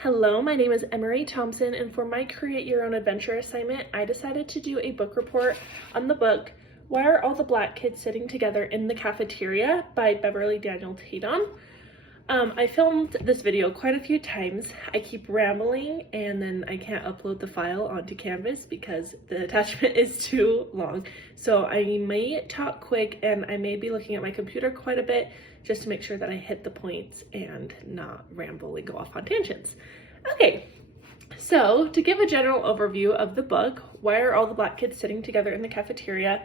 Hello, my name is Emery Thompson, and for my Create Your Own Adventure assignment, I decided to do a book report on the book Why Are All the Black Kids Sitting Together in the Cafeteria by Beverly Daniel Tatum. I filmed this video quite a few times. I keep rambling and then I can't upload the file onto Canvas because the attachment is too long. So I may talk quick and I may be looking at my computer quite a bit just to make sure that I hit the points and not ramble and go off on tangents. Okay, so to give a general overview of the book, Why Are All the Black Kids Sitting Together in the Cafeteria?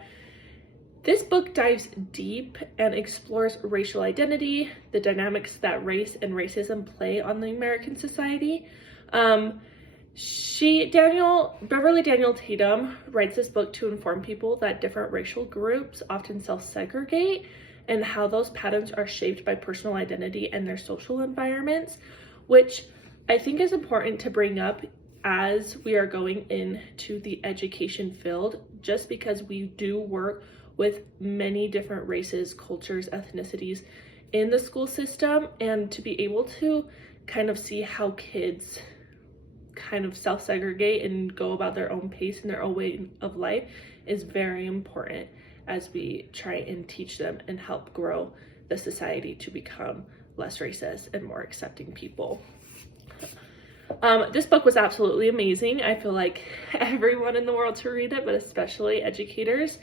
This book dives deep and explores racial identity, the dynamics that race and racism play on the American society. Beverly Daniel Tatum writes this book to inform people that different racial groups often self-segregate and how those patterns are shaped by personal identity and their social environments, which I think is important to bring up as we are going into the education field, just because we do work with many different races, cultures, ethnicities in the school system, and to be able to kind of see how kids kind of self-segregate and go about their own pace and their own way of life is very important as we try and teach them and help grow the society to become less racist and more accepting people. This book was absolutely amazing. I feel like everyone in the world should read it, but especially educators.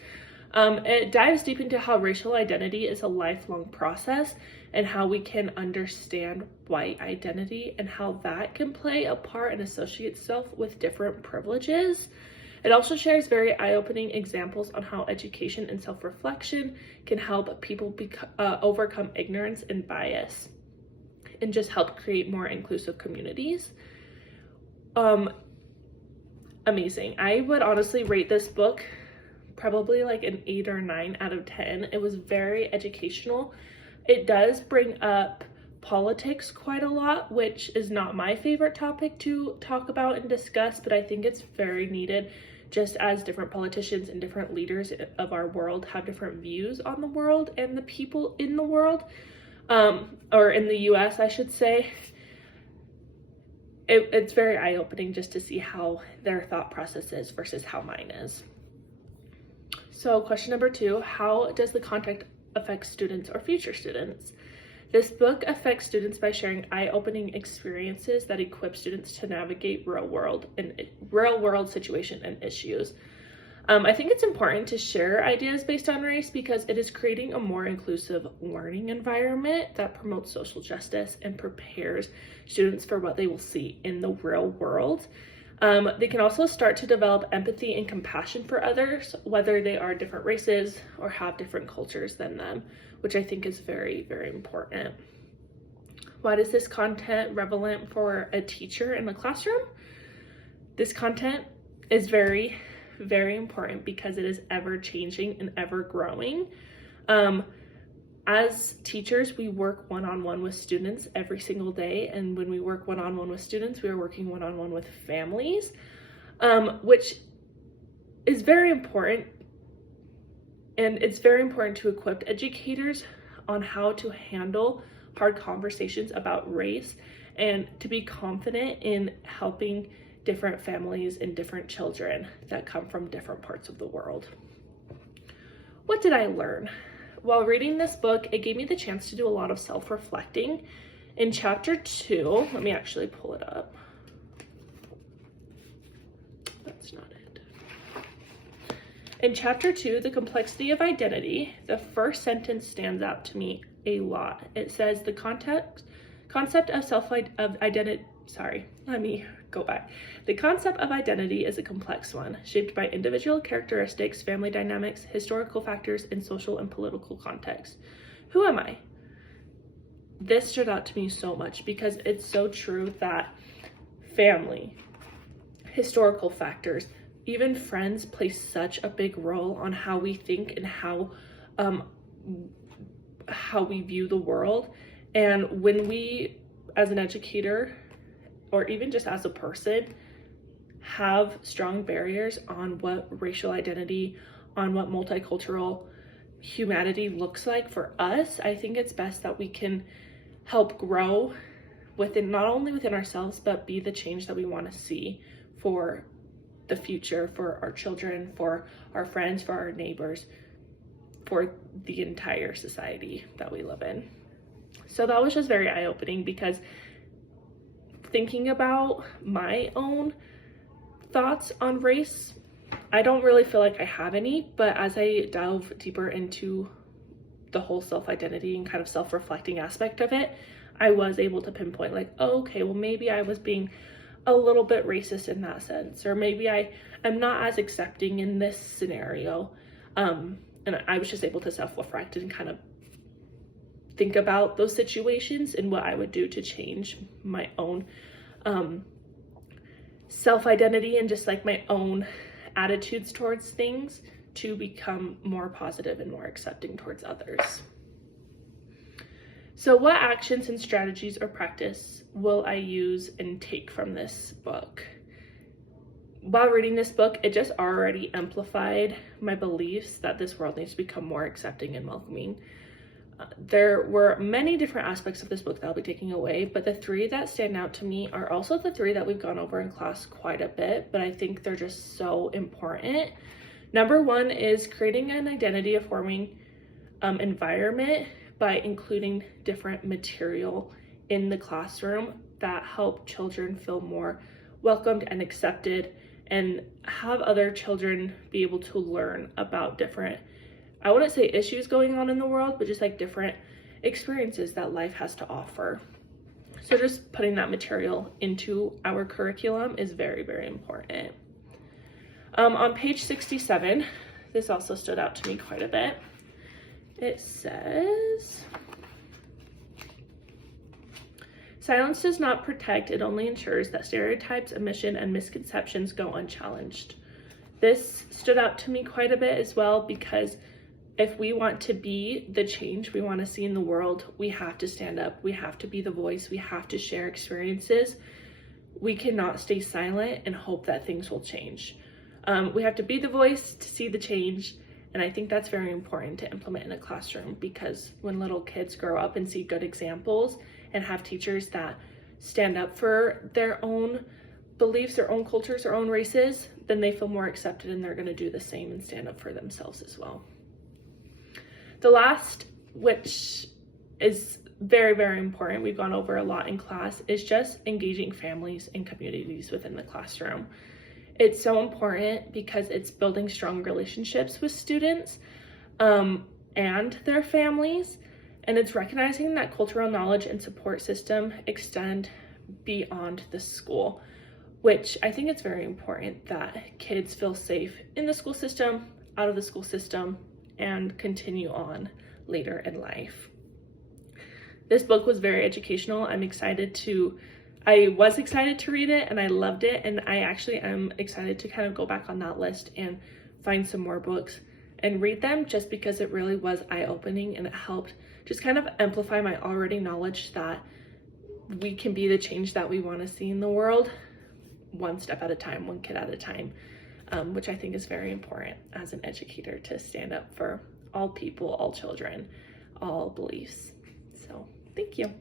It dives deep into how racial identity is a lifelong process and how we can understand white identity and how that can play a part and associate itself with different privileges. It also shares very eye-opening examples on how education and self-reflection can help people overcome ignorance and bias and just help create more inclusive communities. Amazing. I would honestly rate this book probably like an 8 or 9 out of 10. It was very educational. It does bring up politics quite a lot, which is not my favorite topic to talk about and discuss, but I think it's very needed, just as different politicians and different leaders of our world have different views on the world and the people in the world, or in the US, I should say. It's very eye-opening just to see how their thought process is versus how mine is. So question number 2, how does the content affect students or future students? This book affects students by sharing eye-opening experiences that equip students to navigate real-world situation and issues. I think it's important to share ideas based on race because it is creating a more inclusive learning environment that promotes social justice and prepares students for what they will see in the real world. They can also start to develop empathy and compassion for others, whether they are different races or have different cultures than them, which I think is very, very important. Why is this content relevant for a teacher in the classroom? This content is very, very important because it is ever changing and ever growing. As teachers, we work one-on-one with students every single day, and when we work one-on-one with students, we are working one-on-one with families, which is very important. And it's very important to equip educators on how to handle hard conversations about race and to be confident in helping different families and different children that come from different parts of the world. What did I learn? While reading this book, it gave me the chance to do a lot of self-reflecting. In chapter 2, let me actually pull it up. That's not it. In chapter 2, The Complexity of Identity, the first sentence stands out to me a lot. It says the concept of identity. The concept of identity is a complex one, shaped by individual characteristics, family dynamics, historical factors, and social and political context. Who am I? This stood out to me so much because it's so true that family, historical factors, even friends play such a big role on how we think and how we view the world. And when we, as an educator, or even just as a person, have strong barriers on what racial identity, on what multicultural humanity looks like for us, I think it's best that we can help grow within, not only within ourselves, but be the change that we want to see for the future, for our children, for our friends, for our neighbors, for the entire society that we live in. So that was just very eye-opening, because thinking about my own thoughts on race, I don't really feel like I have any, but as I delve deeper into the whole self-identity and kind of self-reflecting aspect of it, I was able to pinpoint like, oh, okay, well, maybe I was being a little bit racist in that sense, or maybe I am not as accepting in this scenario. And I was just able to self-reflect and kind of think about those situations and what I would do to change my own self-identity and just like my own attitudes towards things to become more positive and more accepting towards others. So what actions and strategies or practice will I use and take from this book? While reading this book, it just already amplified my beliefs that this world needs to become more accepting and welcoming. There were many different aspects of this book that I'll be taking away, but the three that stand out to me are also the three that we've gone over in class quite a bit, but I think they're just so important. Number one is creating an identity affirming environment by including different material in the classroom that help children feel more welcomed and accepted, and have other children be able to learn about different, I wouldn't say issues going on in the world, but just like different experiences that life has to offer. So just putting that material into our curriculum is very, very important. On page 67, this also stood out to me quite a bit. It says, silence does not protect, it only ensures that stereotypes, omission, and misconceptions go unchallenged. This stood out to me quite a bit as well, because if we want to be the change we want to see in the world, we have to stand up, we have to be the voice, we have to share experiences. We cannot stay silent and hope that things will change. We have to be the voice to see the change, and I think that's very important to implement in a classroom, because when little kids grow up and see good examples and have teachers that stand up for their own beliefs, their own cultures, their own races, then they feel more accepted and they're going to do the same and stand up for themselves as well. The last, which is very, very important, we've gone over a lot in class, is just engaging families and communities within the classroom. It's so important because it's building strong relationships with students and their families, and it's recognizing that cultural knowledge and support system extend beyond the school, which I think it's very important that kids feel safe in the school system, out of the school system, and continue on later in life. This book was very educational. I was excited to read it and I loved it, and I actually am excited to kind of go back on that list and find some more books and read them, just because it really was eye-opening and it helped just kind of amplify my already knowledge that we can be the change that we want to see in the world, one step at a time, one kid at a time, which I think is very important as an educator, to stand up for all people, all children, all beliefs. So thank you.